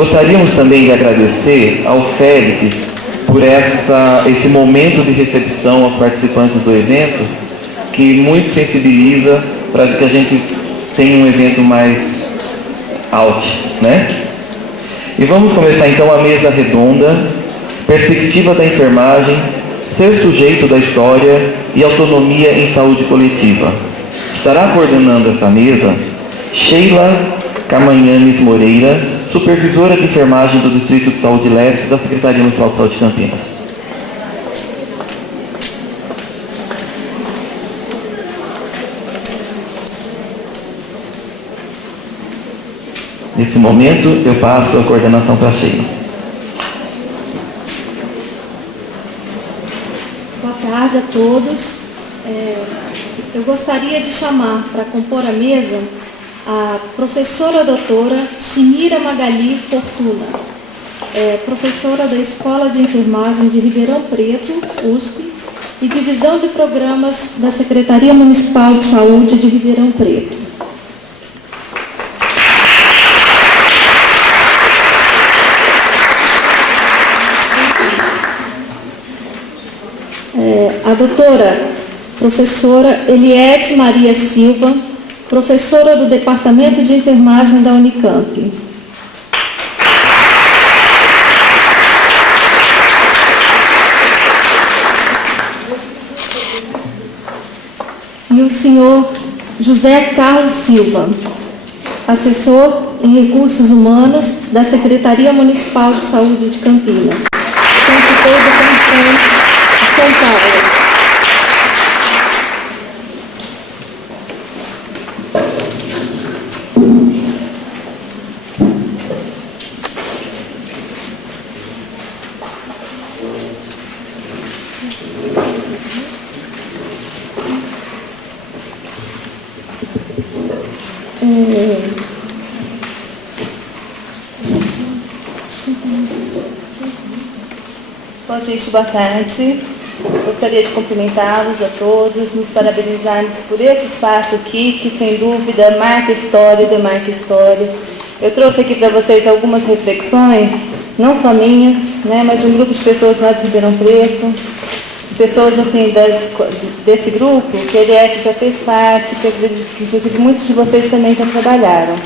Gostaríamos também de agradecer ao Félix por esse momento de recepção aos participantes do evento, que muito sensibiliza para que a gente tenha um evento mais alto, né? E vamos começar então a mesa redonda, perspectiva da enfermagem, ser sujeito da história e autonomia em saúde coletiva. Estará coordenando esta mesa Sheila Camanhanes Moreira, supervisora de enfermagem do Distrito de Saúde Leste da Secretaria Municipal de Saúde de Campinas. Neste momento, eu passo a coordenação para a Sheila. Boa tarde a todos. Eu gostaria de chamar para compor a mesa a professora doutora Sinira Magali Fortuna, professora da Escola de Enfermagem de Ribeirão Preto, USP, e Divisão de Programas da Secretaria Municipal de Saúde de Ribeirão Preto. A doutora professora Eliette Maria Silva, professora do Departamento de Enfermagem da Unicamp. E o senhor José Carlos Silva, assessor em Recursos Humanos da Secretaria Municipal de Saúde de Campinas, consultor da Comissão de São Paulo. Bom, gente, boa tarde. Gostaria de cumprimentá-los a todos, nos parabenizarmos por esse espaço aqui, que sem dúvida marca história, demarca história. Eu trouxe aqui para vocês algumas reflexões, não só minhas, né, mas de um grupo de pessoas lá de Ribeirão Preto, pessoas assim desse grupo, que a Eliette já fez parte, que inclusive muitos de vocês também já trabalharam.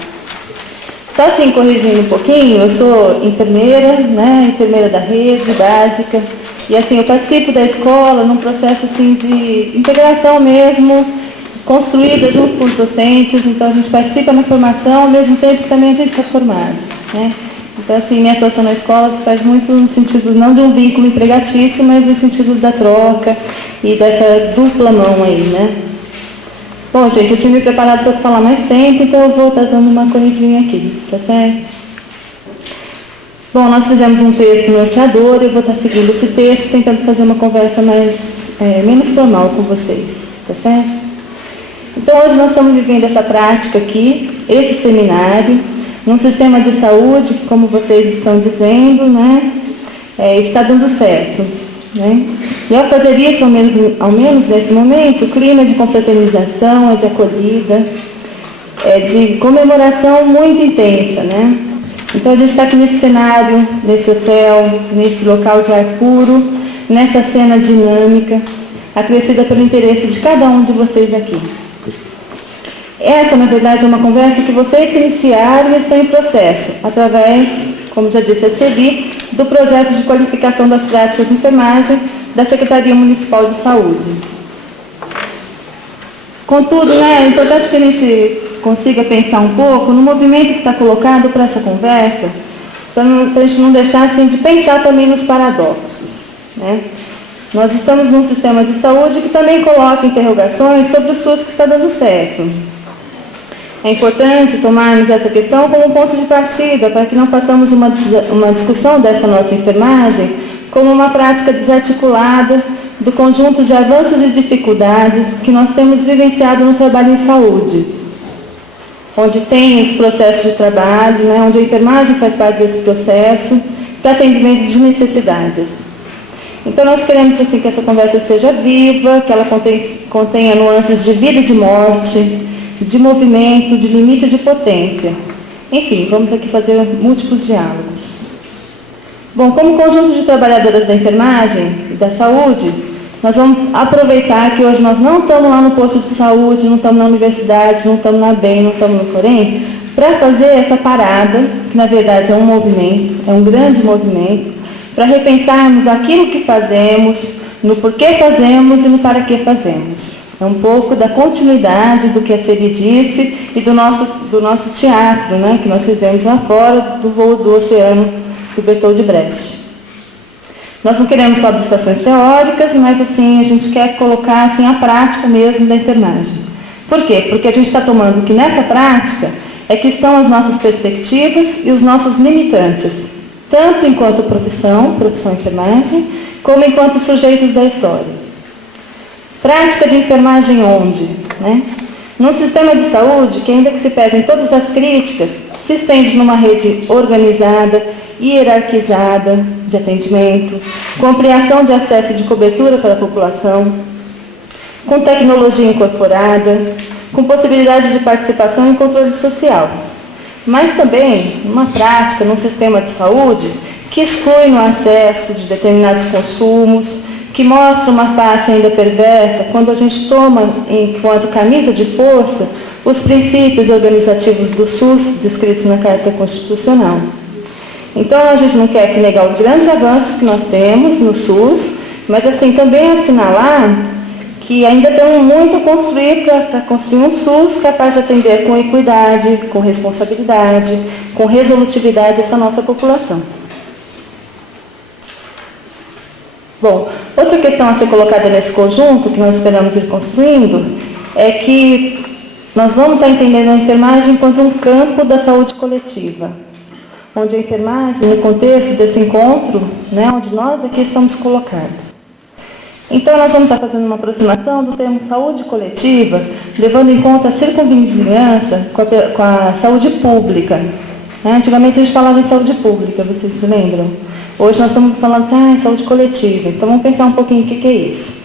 Só assim, corrigindo um pouquinho, eu sou enfermeira, né, enfermeira da rede básica, e assim, eu participo da escola num processo assim de integração mesmo, construída junto com os docentes, então a gente participa na formação, ao mesmo tempo que também a gente é formado, né? Então assim, minha atuação na escola se faz muito no sentido, não de um vínculo empregatício, mas no sentido da troca e dessa dupla mão aí, né? Bom, gente, eu tinha me preparado para falar mais tempo, então eu vou estar dando uma corridinha aqui, tá certo? Bom, nós fizemos um texto norteador, eu vou estar seguindo esse texto, tentando fazer uma conversa menos formal com vocês, tá certo? Então, hoje nós estamos vivendo essa prática aqui, esse seminário, num sistema de saúde que, como vocês estão dizendo, né, está dando certo. Né? E ao fazer isso, ao menos nesse momento, o clima é de confraternização, é de acolhida, é de comemoração muito intensa, né? Então a gente está aqui nesse cenário, nesse hotel, nesse local de ar puro, nessa cena dinâmica, acrescida pelo interesse de cada um de vocês aqui. Essa, na verdade, é uma conversa que vocês se iniciaram e estão em processo, através, como já disse a Celi, do projeto de qualificação das práticas de enfermagem da Secretaria Municipal de Saúde. Contudo, né, é importante que a gente consiga pensar um pouco no movimento que está colocado para essa conversa, para a gente não deixar assim, de pensar também nos paradoxos. Né? Nós estamos num sistema de saúde que também coloca interrogações sobre o SUS que está dando certo. É importante tomarmos essa questão como um ponto de partida, para que não façamos uma discussão dessa nossa enfermagem como uma prática desarticulada do conjunto de avanços e dificuldades que nós temos vivenciado no trabalho em saúde, onde tem os processos de trabalho, né, onde a enfermagem faz parte desse processo, para atendimento de necessidades. Então, nós queremos assim, que essa conversa seja viva, que ela contenha nuances de vida e de morte, de movimento, de limite e de potência. Enfim, vamos aqui fazer múltiplos diálogos. Bom, como conjunto de trabalhadoras da enfermagem e da saúde, nós vamos aproveitar que hoje nós não estamos lá no posto de saúde, não estamos na universidade, não estamos na BEM, não estamos no Corém, para fazer essa parada, que na verdade é um movimento, é um grande movimento, para repensarmos aquilo que fazemos, no porquê fazemos e no para que fazemos. É um pouco da continuidade do que a Celi disse e do nosso teatro, né, que nós fizemos lá fora, do voo do oceano do Bertold Brecht. Nós não queremos só abstrações teóricas, mas assim, a gente quer colocar assim, a prática mesmo da enfermagem. Por quê? Porque a gente está tomando que nessa prática é que estão as nossas perspectivas e os nossos limitantes, tanto enquanto profissão enfermagem, como enquanto sujeitos da história. Prática de enfermagem onde? Né? Num sistema de saúde que, ainda que se pesem todas as críticas, se estende numa rede organizada, hierarquizada de atendimento, com ampliação de acesso e de cobertura para a população, com tecnologia incorporada, com possibilidade de participação e controle social. Mas também uma prática num sistema de saúde que exclui no acesso de determinados consumos, que mostra uma face ainda perversa quando a gente toma enquanto camisa de força os princípios organizativos do SUS descritos na Carta Constitucional. Então, a gente não quer que negar os grandes avanços que nós temos no SUS, mas assim também assinalar que ainda temos muito a construir para construir um SUS capaz de atender com equidade, com responsabilidade, com resolutividade essa nossa população. Bom, outra questão a ser colocada nesse conjunto, que nós esperamos ir construindo, é que nós vamos estar entendendo a enfermagem enquanto um campo da saúde coletiva, onde a enfermagem, no contexto desse encontro, né, onde nós aqui estamos colocados. Então, nós vamos estar fazendo uma aproximação do termo saúde coletiva, levando em conta a circunvizinhança com a saúde pública. Antigamente a gente falava em saúde pública, vocês se lembram? Hoje nós estamos falando assim, saúde coletiva. Então vamos pensar um pouquinho o que é isso.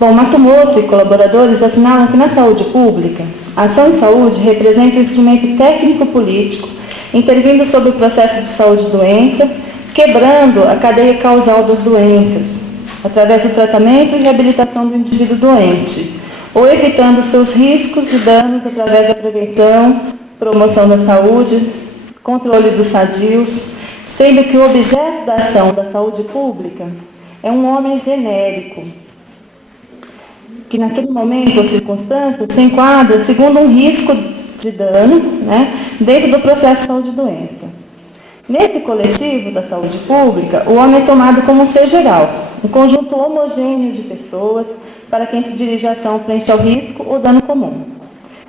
Bom, Matsumoto e colaboradores assinalam que na saúde pública, a ação em saúde representa um instrumento técnico-político, intervindo sobre o processo de saúde e doença, quebrando a cadeia causal das doenças, através do tratamento e reabilitação do indivíduo doente, ou evitando seus riscos e danos através da prevenção, promoção da saúde, controle dos sadios, sendo que o objeto da ação da saúde pública é um homem genérico, que naquele momento ou circunstância se enquadra segundo um risco de dano, né, dentro do processo de saúde e doença. Nesse coletivo da saúde pública, o homem é tomado como um ser geral, um conjunto homogêneo de pessoas para quem se dirige a ação frente ao risco ou dano comum.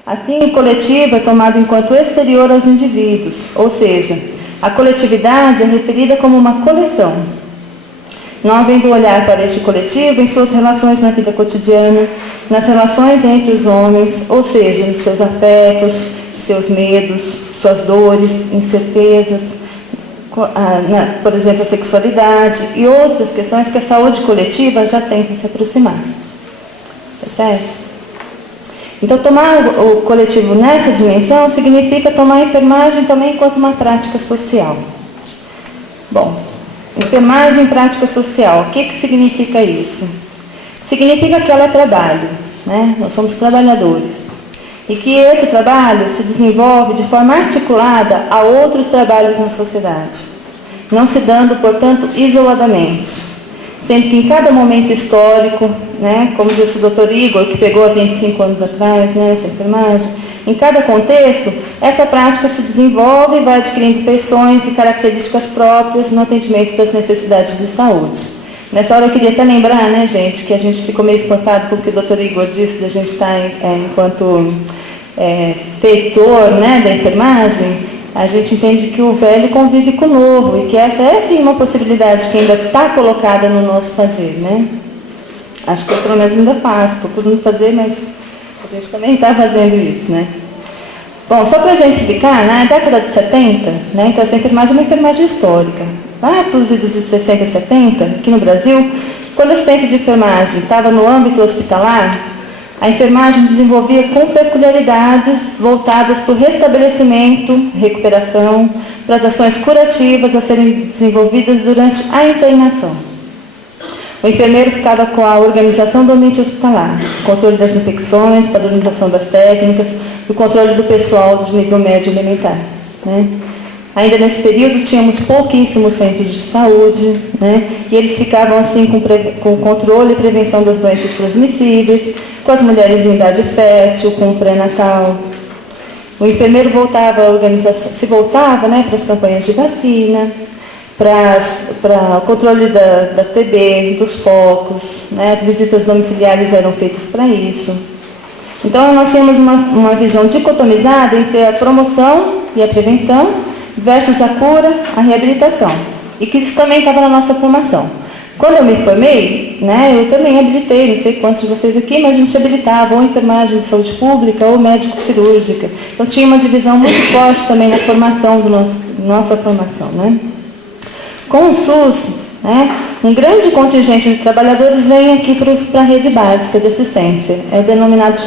Assim, o coletivo é tomado enquanto exterior aos indivíduos, ou seja, a coletividade é referida como uma coleção, não havendo olhar para este coletivo em suas relações na vida cotidiana, nas relações entre os homens, ou seja, nos seus afetos, seus medos, suas dores, incertezas, por exemplo, a sexualidade e outras questões que a saúde coletiva já tem que se aproximar. Tá certo? Então, tomar o coletivo nessa dimensão significa tomar a enfermagem também enquanto uma prática social. Bom, enfermagem em prática social, o que significa isso? Significa que ela é trabalho, né? Nós somos trabalhadores. E que esse trabalho se desenvolve de forma articulada a outros trabalhos na sociedade, não se dando, portanto, isoladamente. Sendo que em cada momento histórico, né, como disse o Dr. Igor, que pegou há 25 anos atrás, né, essa enfermagem, em cada contexto, essa prática se desenvolve e vai adquirindo feições e características próprias no atendimento das necessidades de saúde. Nessa hora eu queria até lembrar, né, gente, que a gente ficou meio espantado com o que o Dr. Igor disse, da gente estar enquanto feitor, né, da enfermagem. A gente entende que o velho convive com o novo e que essa é, sim, uma possibilidade que ainda está colocada no nosso fazer, né? Acho que eu, pelo menos, ainda faço, procuro não fazer, mas a gente também está fazendo isso, né? Bom, só para exemplificar, na década de 70, né, então essa enfermagem é uma enfermagem histórica. Lá para os idos de 60 e 70, aqui no Brasil, quando a assistência de enfermagem estava no âmbito hospitalar, A enfermagem desenvolvia com peculiaridades voltadas para o restabelecimento, recuperação, para as ações curativas a serem desenvolvidas durante a internação. O enfermeiro ficava com a organização do ambiente hospitalar, controle das infecções, padronização das técnicas, o controle do pessoal de nível médio elementar, né? Ainda nesse período tínhamos pouquíssimos centros de saúde, né? E eles ficavam assim com o controle e prevenção das doenças transmissíveis, com as mulheres em idade fértil, com o pré-natal. O enfermeiro voltava né, para as campanhas de vacina, para o controle da TB, dos focos, né? As visitas domiciliares eram feitas para isso. Então nós tínhamos uma visão dicotomizada entre a promoção e a prevenção versus a cura, a reabilitação. E que isso também estava na nossa formação. Quando eu me formei, né, eu também habilitei, não sei quantos de vocês aqui, mas a gente habilitava ou enfermagem de saúde pública ou médico-cirúrgica. Então tinha uma divisão muito forte também na formação nossa formação, né? Com o SUS, né, um grande contingente de trabalhadores vem aqui para a rede básica de assistência. É o denominado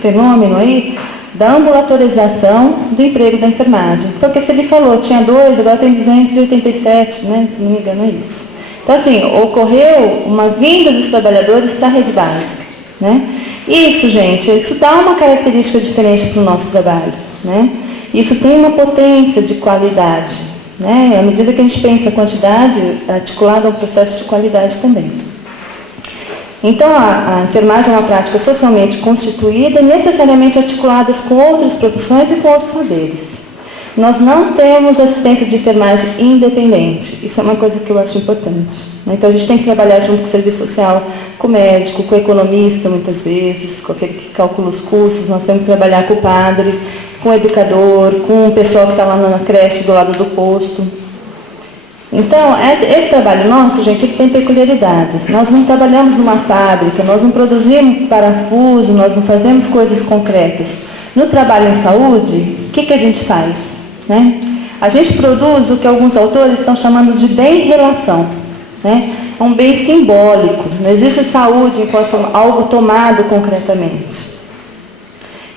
fenômeno aí da ambulatorização do emprego da enfermagem. Foi o que ele falou, tinha 2, agora tem 287, né, se não me engano é isso. Então, assim, ocorreu uma vinda dos trabalhadores para a rede básica, né? Isso, gente, isso dá uma característica diferente para o nosso trabalho, né? Isso tem uma potência de qualidade, né? À medida que a gente pensa a quantidade, articulada ao processo de qualidade também. Então, a enfermagem é uma prática socialmente constituída e necessariamente articulada com outras profissões e com outros saberes. Nós não temos assistência de enfermagem independente. Isso é uma coisa que eu acho importante, né? Então, a gente tem que trabalhar junto com o serviço social, com o médico, com o economista, muitas vezes, com aquele que calcula os custos. Nós temos que trabalhar com o padre, com o educador, com o pessoal que está lá na creche do lado do posto. Então, esse trabalho nosso, gente, ele tem peculiaridades. Nós não trabalhamos numa fábrica, nós não produzimos parafuso, nós não fazemos coisas concretas. No trabalho em saúde, o que a gente faz, né? A gente produz o que alguns autores estão chamando de bem-relação, né? É um bem simbólico. Não existe saúde enquanto algo tomado concretamente.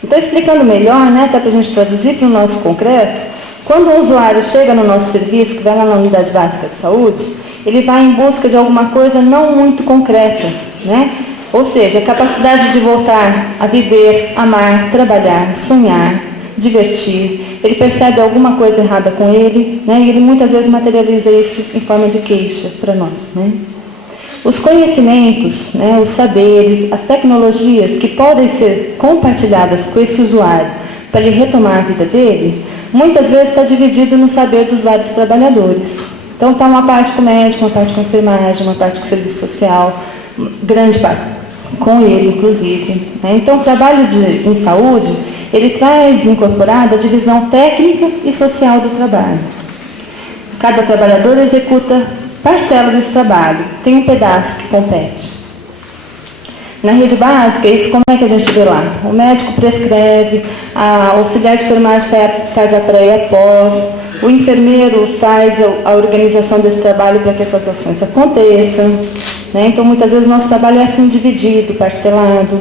Então, explicando melhor, né, até para a gente traduzir para o nosso concreto, quando o usuário chega no nosso serviço, que vai lá na unidade básica de saúde, ele vai em busca de alguma coisa não muito concreta, né? Ou seja, a capacidade de voltar a viver, amar, trabalhar, sonhar, divertir. Ele percebe alguma coisa errada com ele, né? E ele muitas vezes materializa isso em forma de queixa para nós, né? Os conhecimentos, né, os saberes, as tecnologias que podem ser compartilhadas com esse usuário para ele retomar a vida dele, muitas vezes está dividido no saber dos vários trabalhadores. Então está uma parte com o médico, uma parte com a enfermagem, uma parte com o serviço social, grande parte com ele, inclusive, né? Então o trabalho em saúde, ele traz incorporada a divisão técnica e social do trabalho. Cada trabalhador executa parcela desse trabalho, tem um pedaço que compete. Na rede básica, isso como é que a gente vê lá? O médico prescreve, o auxiliar de enfermagem faz a pré e a pós, o enfermeiro faz a organização desse trabalho para que essas ações aconteçam, né? Então, muitas vezes, o nosso trabalho é assim dividido, parcelado.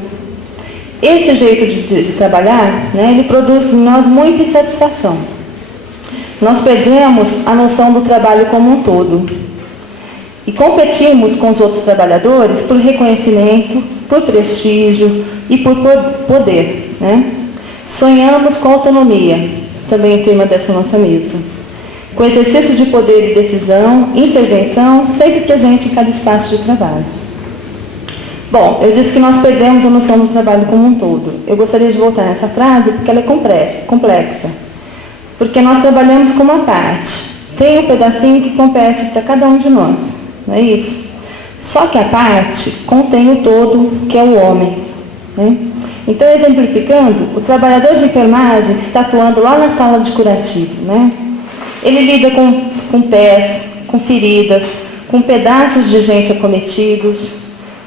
Esse jeito de trabalhar, né, ele produz em nós muita insatisfação. Nós perdemos a noção do trabalho como um todo. E competimos com os outros trabalhadores por reconhecimento, por prestígio e por poder, né? Sonhamos com autonomia, também é tema dessa nossa mesa. Com exercício de poder e decisão, intervenção, sempre presente em cada espaço de trabalho. Bom, eu disse que nós perdemos a noção do trabalho como um todo. Eu gostaria de voltar nessa frase porque ela é complexa. Porque nós trabalhamos como uma parte. Tem um pedacinho que compete para cada um de nós. Não é isso? Só que a parte contém o todo, que é o homem, né? Então, exemplificando, o trabalhador de enfermagem que está atuando lá na sala de curativo, né? Ele lida com pés, com feridas, com pedaços de gente acometidos.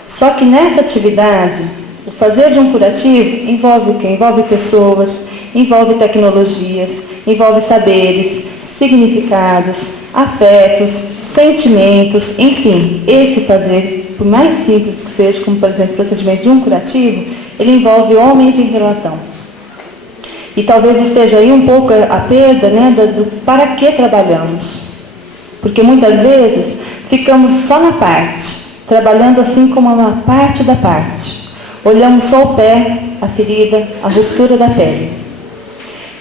Só que nessa atividade, o fazer de um curativo envolve o quê? Envolve pessoas, envolve tecnologias, envolve saberes, significados, afetos, sentimentos, enfim, esse fazer por mais simples que seja, como por exemplo o procedimento de um curativo, ele envolve homens em relação. E talvez esteja aí um pouco a perda, né, do para que trabalhamos. Porque muitas vezes ficamos só na parte, trabalhando assim como uma parte da parte. Olhamos só o pé, a ferida, a ruptura da pele.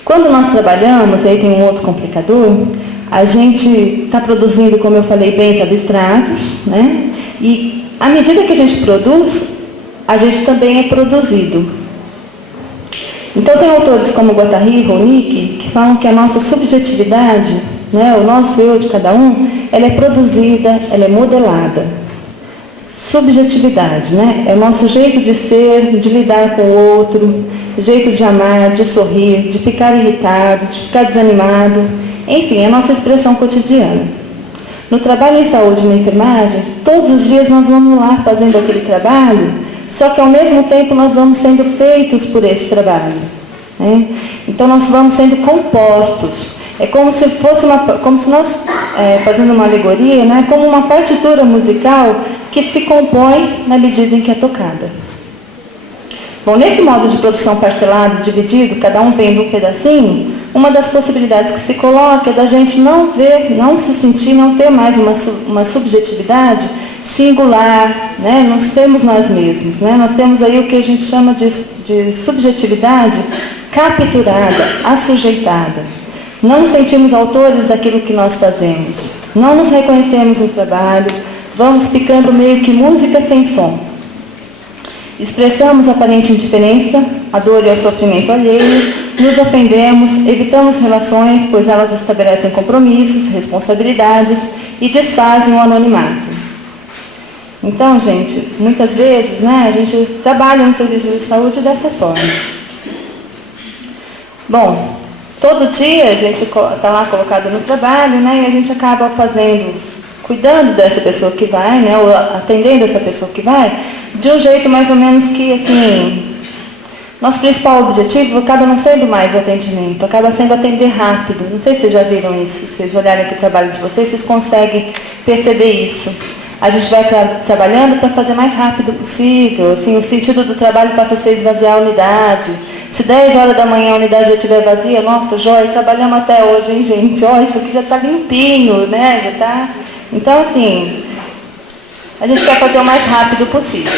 Quando nós trabalhamos, aí tem um outro complicador, a gente está produzindo, como eu falei, bens abstratos, né? E à medida que a gente produz, a gente também é produzido. Então tem autores como Guattari e Ronick que falam que a nossa subjetividade, né, o nosso eu de cada um, ela é produzida, ela é modelada. Subjetividade, né? É o nosso jeito de ser, de lidar com o outro, jeito de amar, de sorrir, de ficar irritado, de ficar desanimado, enfim, é a nossa expressão cotidiana. No trabalho em saúde e na enfermagem, todos os dias nós vamos lá fazendo aquele trabalho, só que ao mesmo tempo nós vamos sendo feitos por esse trabalho, né? Então nós vamos sendo compostos. É como se fosse como se nós, fazendo uma alegoria, né, como uma partitura musical que se compõe na medida em que é tocada. Bom, nesse modo de produção parcelado, dividido, cada um vendo um pedacinho, uma das possibilidades que se coloca é da gente não ver, não se sentir, não ter mais uma subjetividade singular, né? Nós temos nós mesmos, né? Nós temos aí o que a gente chama de subjetividade capturada, assujeitada. Não nos sentimos autores daquilo que nós fazemos, não nos reconhecemos no trabalho, vamos ficando meio que música sem som. Expressamos aparente indiferença, a dor e o sofrimento alheio, nos ofendemos, evitamos relações, pois elas estabelecem compromissos, responsabilidades e desfazem o anonimato. Então, gente, muitas vezes, né, a gente trabalha no serviço de saúde dessa forma. Bom, todo dia a gente está lá colocado no trabalho, né, e a gente acaba cuidando dessa pessoa que vai, né, ou atendendo essa pessoa que vai, de um jeito mais ou menos que, assim, nosso principal objetivo acaba não sendo mais o atendimento, acaba sendo atender rápido. Não sei se vocês já viram isso, se vocês olharem para o trabalho de vocês, vocês conseguem perceber isso. A gente vai trabalhando para fazer mais rápido possível, assim, o sentido do trabalho passa a ser esvaziar a unidade. Se 10 horas da manhã a unidade já estiver vazia, nossa, joia, trabalhamos até hoje, hein, gente? Ó, isso aqui já está limpinho, né? Já está... Então, assim, a gente quer fazer o mais rápido possível.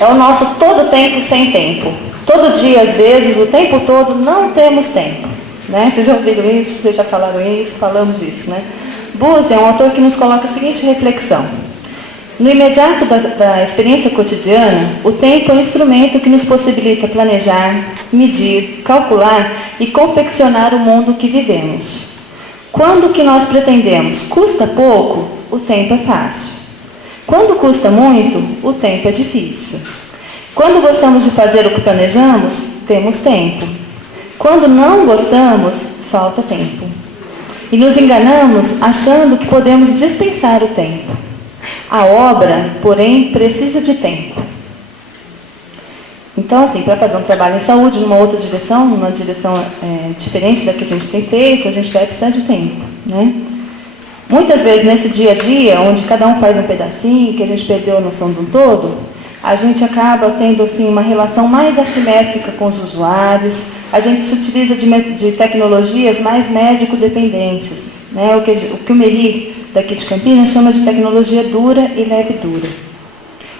É o nosso todo tempo sem tempo. Todo dia, às vezes, o tempo todo, não temos tempo. Né? Vocês já ouviram isso? Vocês já falaram isso? Falamos isso, né? Buse é um autor que nos coloca a seguinte reflexão. No imediato da experiência cotidiana, o tempo é um instrumento que nos possibilita planejar, medir, calcular e confeccionar o mundo que vivemos. Quando o que nós pretendemos custa pouco, o tempo é fácil. Quando custa muito, o tempo é difícil. Quando gostamos de fazer o que planejamos, temos tempo. Quando não gostamos, falta tempo. E nos enganamos achando que podemos dispensar o tempo. A obra, porém, precisa de tempo. Então, assim, para fazer um trabalho em saúde, numa outra direção, numa direção diferente da que a gente tem feito, a gente vai precisar de tempo, né? Muitas vezes, nesse dia a dia, onde cada um faz um pedacinho, que a gente perdeu a noção do todo, a gente acaba tendo, assim, uma relação mais assimétrica com os usuários, a gente se utiliza de tecnologias mais médico-dependentes, né? O que o Merri, daqui de Campinas, chama de tecnologia dura e leve dura.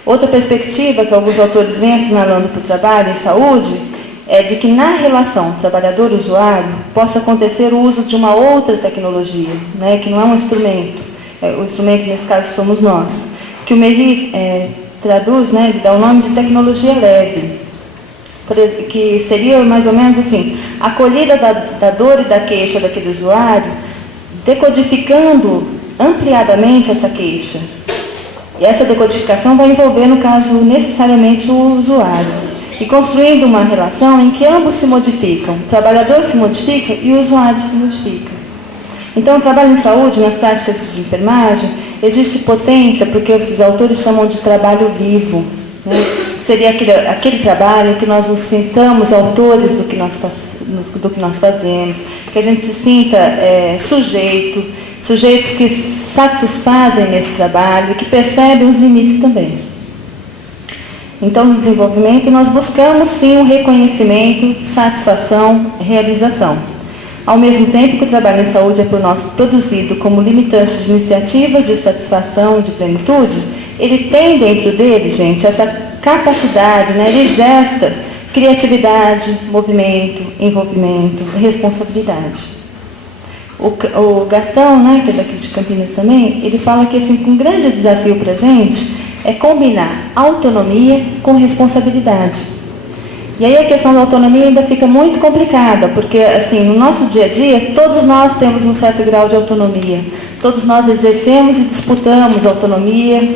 Outra perspectiva que alguns autores vêm assinalando para o trabalho em saúde é de que na relação trabalhador-usuário possa acontecer o uso de uma outra tecnologia, né, que não é um instrumento, o instrumento nesse caso somos nós, que o Merri traduz, né, ele dá o nome de tecnologia leve, que seria mais ou menos assim, a acolhida da dor e da queixa daquele usuário, decodificando ampliadamente essa queixa. E essa decodificação vai envolver, no caso, necessariamente o usuário. E construindo uma relação em que ambos se modificam. O trabalhador se modifica e o usuário se modifica. Então, o trabalho em saúde, nas práticas de enfermagem, existe potência, porque os autores chamam de trabalho vivo. Né? seria aquele trabalho que nós nos sintamos autores do que nós fazemos, que a gente se sinta sujeitos que satisfazem nesse trabalho e que percebem os limites também. Então, no desenvolvimento, nós buscamos sim um reconhecimento, satisfação, realização. Ao mesmo tempo que o trabalho em saúde é por nós produzido como limitante de iniciativas de satisfação, de plenitude, ele tem dentro dele, gente, essa capacidade, né? Ele gesta criatividade, movimento, envolvimento, responsabilidade. O Gastão, né, que é daqui de Campinas também, ele fala que assim, um grande desafio para a gente é combinar autonomia com responsabilidade. E aí a questão da autonomia ainda fica muito complicada, porque assim, no nosso dia a dia, todos nós temos um certo grau de autonomia. Todos nós exercemos e disputamos autonomia,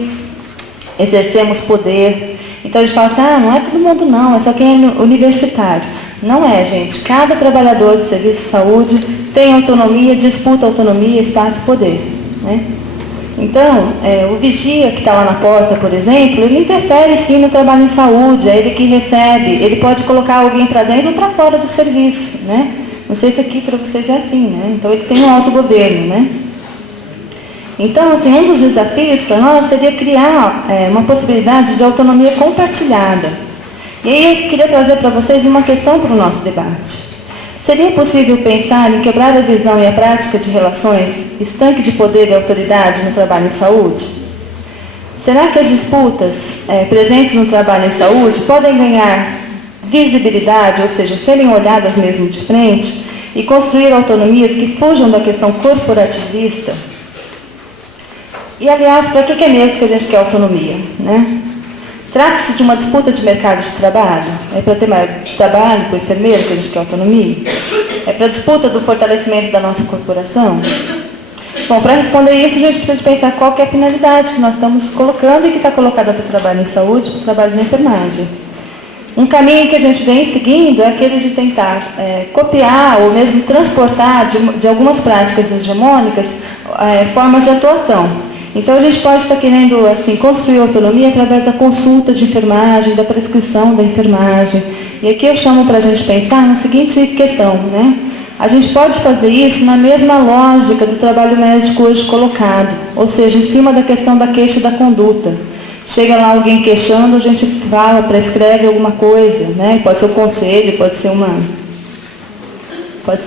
exercemos poder. Então a gente fala assim, não é todo mundo não, é só quem é universitário. Não é, gente. Cada trabalhador do serviço de saúde tem autonomia, disputa autonomia, espaço e poder, né? Então, o vigia que está lá na porta, por exemplo, ele interfere sim no trabalho em saúde, é ele que recebe, ele pode colocar alguém para dentro ou para fora do serviço, né? Não sei se aqui para vocês é assim, né? Então ele tem um autogoverno, né? Então, assim, um dos desafios para nós seria criar uma possibilidade de autonomia compartilhada. E aí eu queria trazer para vocês uma questão para o nosso debate. Seria possível pensar em quebrar a visão e a prática de relações, estanque de poder e autoridade no trabalho em saúde? Será que as disputas presentes no trabalho em saúde podem ganhar visibilidade, ou seja, serem olhadas mesmo de frente, e construir autonomias que fujam da questão corporativista? E, aliás, para que é mesmo que a gente quer autonomia, né? Trata-se de uma disputa de mercado de trabalho? É para ter mais trabalho para o enfermeiro que a gente quer autonomia? É para a disputa do fortalecimento da nossa corporação? Bom, para responder isso, a gente precisa pensar qual que é a finalidade que nós estamos colocando e que está colocada para o trabalho em saúde, para o trabalho na enfermagem. Um caminho que a gente vem seguindo é aquele de tentar copiar ou mesmo transportar de algumas práticas hegemônicas formas de atuação. Então, a gente pode estar querendo assim, construir autonomia através da consulta de enfermagem, da prescrição da enfermagem. E aqui eu chamo para a gente pensar na seguinte questão, né? A gente pode fazer isso na mesma lógica do trabalho médico hoje colocado, ou seja, em cima da questão da queixa da conduta. Chega lá alguém queixando, a gente fala, prescreve alguma coisa, né? Pode ser um conselho, pode ser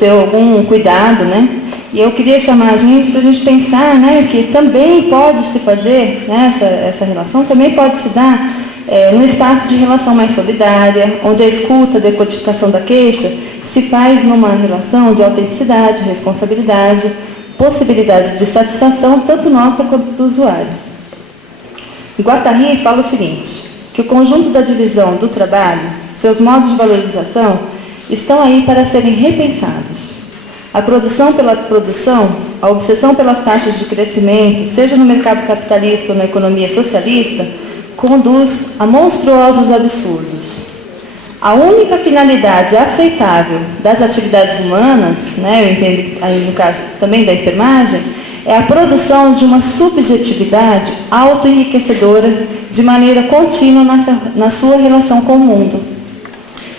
algum cuidado, né? E eu queria chamar a gente para a gente pensar, né, que também pode se fazer, né, essa relação também pode se dar num espaço de relação mais solidária, onde a escuta, a decodificação da queixa se faz numa relação de autenticidade, responsabilidade, possibilidade de satisfação, tanto nossa quanto do usuário. Guattari fala o seguinte, que o conjunto da divisão do trabalho, seus modos de valorização, estão aí para serem repensados. A produção pela produção, a obsessão pelas taxas de crescimento, seja no mercado capitalista ou na economia socialista, conduz a monstruosos absurdos. A única finalidade aceitável das atividades humanas, né, eu entendo aí no caso também da enfermagem, é a produção de uma subjetividade autoenriquecedora de maneira contínua na sua relação com o mundo.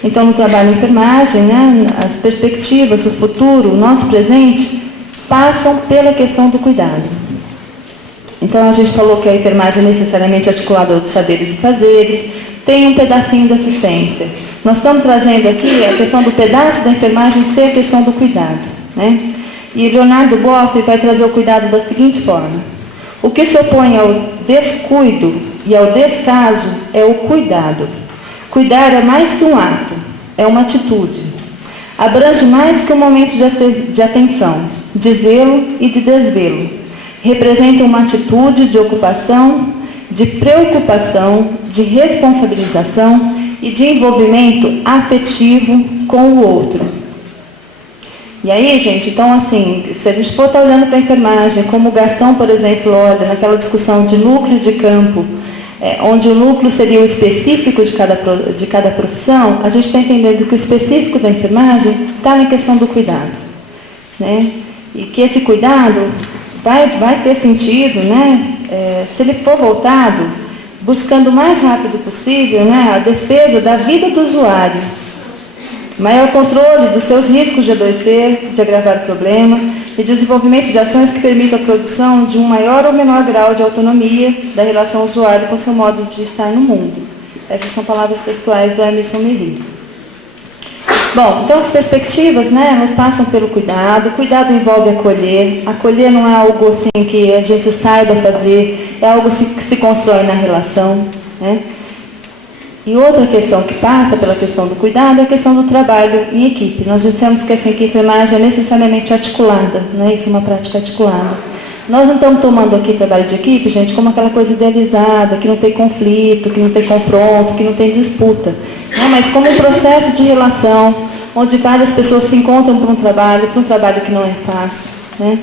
Então, no trabalho em enfermagem, né, as perspectivas, o futuro, o nosso presente, passam pela questão do cuidado. Então, a gente falou que a enfermagem é necessariamente articuladora dos saberes e fazeres, tem um pedacinho de assistência. Nós estamos trazendo aqui a questão do pedaço da enfermagem ser a questão do cuidado, né? E Leonardo Boff vai trazer o cuidado da seguinte forma. O que se opõe ao descuido e ao descaso é o cuidado. Cuidar é mais que um ato, é uma atitude. Abrange mais que um momento de atenção, de zelo e de desvelo. Representa uma atitude de ocupação, de preocupação, de responsabilização e de envolvimento afetivo com o outro. E aí, gente, então assim, se a gente for estar olhando para a enfermagem, como o Gastão, por exemplo, olha naquela discussão de núcleo de campo, onde o núcleo seria o específico de cada profissão, a gente está entendendo que o específico da enfermagem está na questão do cuidado, né? E que esse cuidado vai ter sentido, né, se ele for voltado buscando o mais rápido possível, né, a defesa da vida do usuário, maior controle dos seus riscos de adoecer, de agravar o problema e desenvolvimento de ações que permitam a produção de um maior ou menor grau de autonomia da relação usuário com seu modo de estar no mundo. Essas são palavras textuais do Emerson Meri. Bom, então as perspectivas, né, elas passam pelo cuidado. O cuidado envolve acolher. Acolher não é algo assim que a gente saiba fazer, é algo que se constrói na relação, né? E outra questão que passa pela questão do cuidado é a questão do trabalho em equipe. Nós dissemos que essa enfermagem é necessariamente articulada, né? Isso é uma prática articulada. Nós não estamos tomando aqui trabalho de equipe, gente, como aquela coisa idealizada, que não tem conflito, que não tem confronto, que não tem disputa. Não, mas como um processo de relação, onde várias pessoas se encontram para um trabalho que não é fácil, né?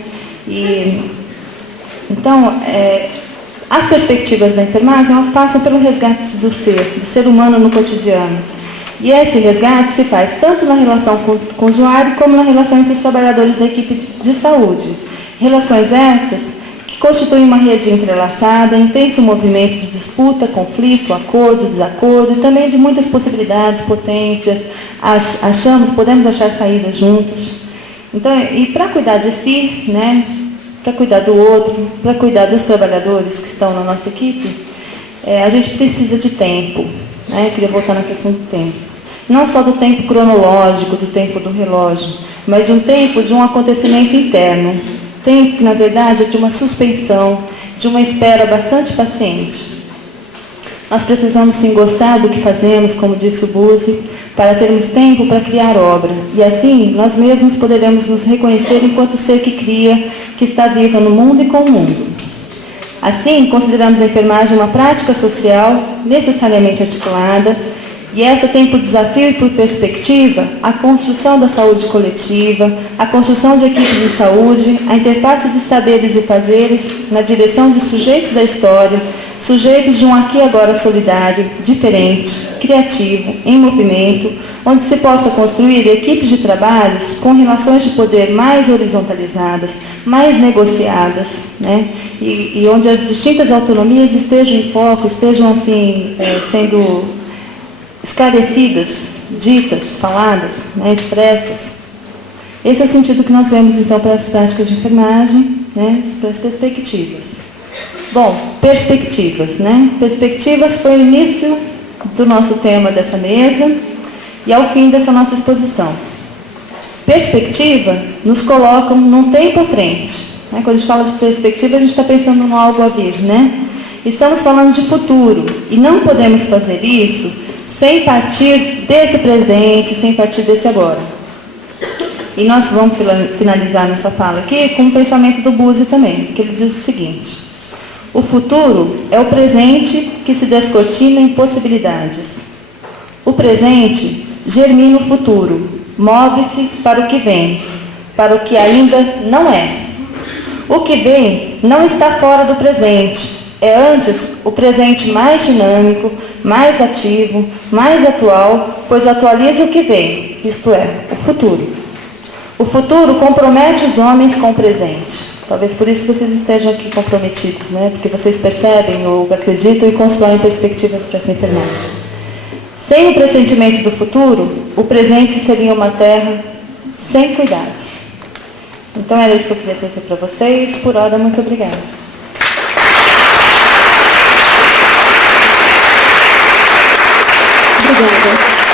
Então, as perspectivas da enfermagem, elas passam pelo resgate do ser humano no cotidiano. E esse resgate se faz tanto na relação com o usuário, como na relação entre os trabalhadores da equipe de saúde. Relações estas que constituem uma rede entrelaçada, intenso movimento de disputa, conflito, acordo, desacordo, e também de muitas possibilidades, potências, podemos achar saídas juntos. Então, e para cuidar de si, né, para cuidar do outro, para cuidar dos trabalhadores que estão na nossa equipe, a gente precisa de tempo, né? Eu queria voltar na questão do tempo. Não só do tempo cronológico, do tempo do relógio, mas de um tempo de um acontecimento interno. Tempo que, na verdade, é de uma suspensão, de uma espera bastante paciente. Nós precisamos, sim, gostar do que fazemos, como disse o Buzzi, para termos tempo para criar obra. E assim, nós mesmos poderemos nos reconhecer enquanto ser que cria, que está viva no mundo e com o mundo. Assim, consideramos a enfermagem uma prática social necessariamente articulada, e essa tem por desafio e por perspectiva a construção da saúde coletiva, a construção de equipes de saúde, a interface de saberes e fazeres na direção de sujeitos da história, sujeitos de um aqui e agora solidário, diferente, criativo, em movimento, onde se possa construir equipes de trabalhos com relações de poder mais horizontalizadas, mais negociadas, né? E onde as distintas autonomias estejam em foco, estejam assim, sendo esclarecidas, ditas, faladas, né, expressas. Esse é o sentido que nós vemos, então, para as práticas de enfermagem, né, para as perspectivas. Bom, perspectivas, né? Perspectivas foi o início do nosso tema dessa mesa e ao fim dessa nossa exposição. Perspectiva nos coloca num tempo à frente, né? Quando a gente fala de perspectiva, a gente está pensando no algo a vir, né? Estamos falando de futuro e não podemos fazer isso sem partir desse presente, sem partir desse agora. E nós vamos finalizar nossa fala aqui com um pensamento do Buzzi também, que ele diz o seguinte: o futuro é o presente que se descortina em possibilidades. O presente germina o futuro, move-se para o que vem, para o que ainda não é. O que vem não está fora do presente, é antes o presente mais dinâmico, mais ativo, mais atual, pois atualiza o que vem, isto é, o futuro. O futuro compromete os homens com o presente. Talvez por isso vocês estejam aqui comprometidos, né? Porque vocês percebem ou acreditam e constroem perspectivas para essa enfermagem. Sem o pressentimento do futuro, o presente seria uma terra sem cuidados. Então era isso que eu queria trazer para vocês. Por hora, muito obrigada. Obrigada.